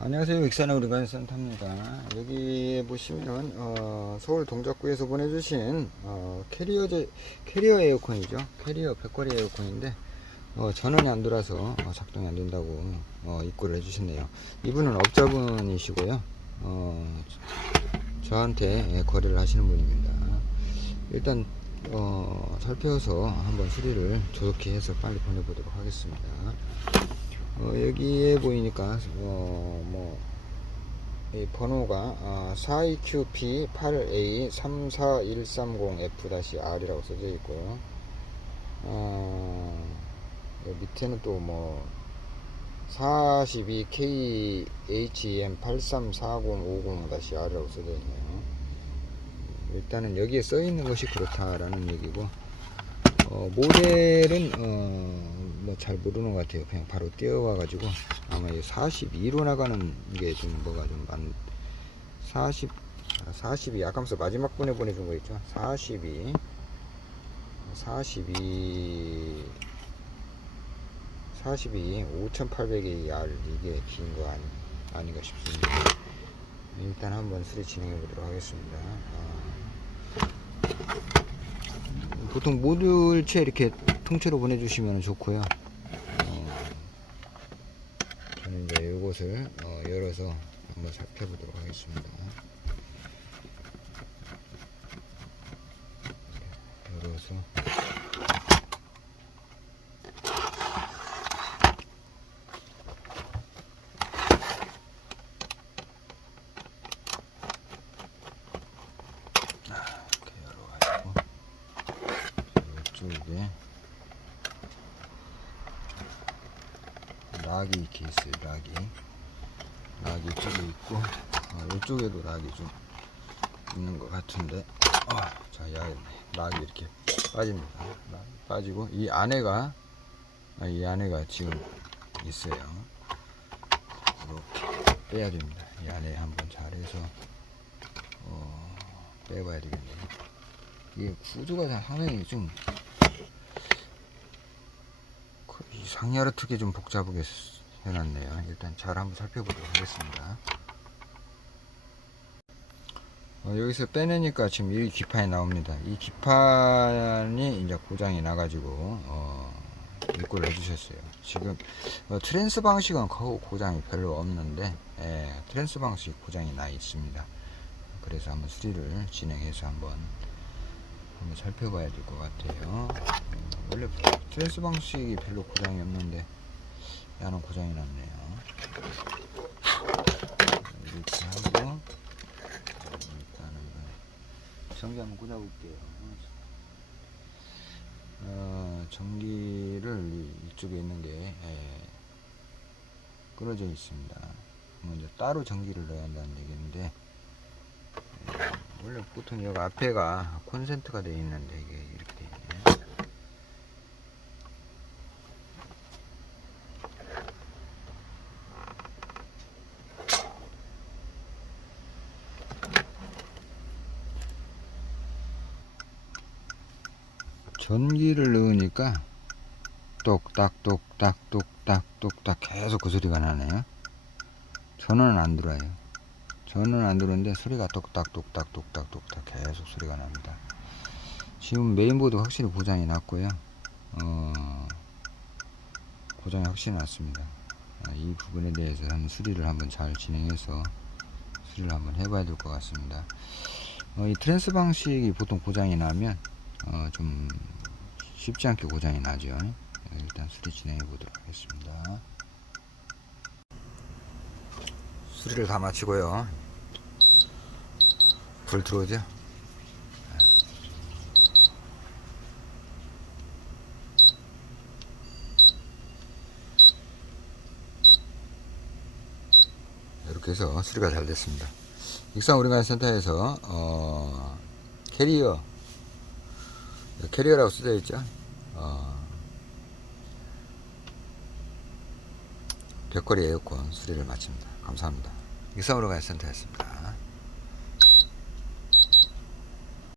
안녕하세요. 익산의 우리가 센터입니다. 여기 보시면 어, 서울 동작구에서 보내주신 어, 캐리어 제, 캐리어 에어컨이죠. 캐리어 백거리 에어컨인데 어, 전원이 안 돌아서 어, 작동이 안 된다고 어, 입고를 해주셨네요. 이분은 업자분이시고요. 어, 저한테 예, 거래를 하시는 분입니다. 일단 어, 살펴서 한번 수리를 조속히 해서 빨리 보내보도록 하겠습니다. 어, 여기에 보이니까 어, 뭐, 이 번호가 아, 42QP8A34130F-R이라고 써져 있고요. 어, 밑에는 또 뭐 42KHEM834050-R이라고 써져 있네요. 일단은 여기에 써 있는 것이 그렇다라는 얘기고 어, 모델은 어, 뭐 잘 모르는 것 같아요. 그냥 바로 뛰어와 가지고 아마 42로 나가는 게 좀 뭐가 좀 많. 40 42 아까면서 마지막 분에 보내준 거 있죠. 42 42 42 5800의 R 이게 긴 거 아니, 아닌가 싶습니다. 일단 한번 수리 진행해 보도록 하겠습니다. 아, 보통 모듈체 이렇게 통째로 보내주시면 좋고요. 어, 저는 이제 이것을 어, 열어서 한번 살펴보도록 하겠습니다. 열어서 이렇게 열어가지고 이쪽에 락이 이렇게 있어요 락이. 락이 이쪽에 있고 어, 이쪽에도 락이 좀 있는 것 같은데. 어, 자 야, 락이 이렇게 빠집니다. 락이 빠지고 이 안에가 아, 이 안에가 지금 있어요. 이렇게 빼야 됩니다. 이 안에 한번 잘해서 어, 빼봐야 되겠네요. 이게 구조가 다 상당히 좀 그 상야르 특이 좀 복잡하게 해놨네요. 일단 잘 한번 살펴보도록 하겠습니다. 어, 여기서 빼내니까 지금 이 기판이 나옵니다. 이 기판이 이제 고장이 나가지고 어, 입고를 해주셨어요. 지금 어, 트랜스 방식은 거- 고장이 별로 없는데 예, 트랜스 방식 고장이 나 있습니다. 그래서 한번 수리를 진행해서 한번 한번 살펴봐야 될 것 같아요. 음, 원래 트랜스 방식이 별로 고장이 없는데 야는 고장이 났네요. 이렇게 하고 일단은 전기 한번 꽂아볼게요. 어, 전기를 이- 이쪽에 있는 게 예, 끊어져 있습니다. 이제 따로 전기를 넣어야 한다는 얘기인데 원래 보통 여기 앞에가 콘센트가 되어 있는데 이게 이렇게 되어 있네. 전기를 넣으니까 똑딱 똑딱 똑딱 똑딱 계속 그 소리가 나네요. 전원은 안 들어와요. 저는 안 들었는데 소리가 똑딱 똑딱 똑딱 똑딱 계속 소리가 납니다. 지금 메인보드 확실히 고장이 났고요. 어, 고장이 확실히 났습니다. 아, 이 부분에 대해서 한 수리를 한번 잘 진행해서 수리를 한번 해봐야 될 것 같습니다. 어, 이 트랜스 방식이 보통 고장이 나면 어, 좀 쉽지 않게 고장이 나죠. 일단 수리 진행해 보도록 하겠습니다. 수리를 다 마치고요. 불 들어오죠? 이렇게 해서 수리가 잘 됐습니다. 익산 우리간 센터에서 어, 캐리어 캐리어라고 써져 있죠. 어, 벽걸이 에어컨 수리를 마칩니다. 감사합니다. 익산 우리간 센터였습니다.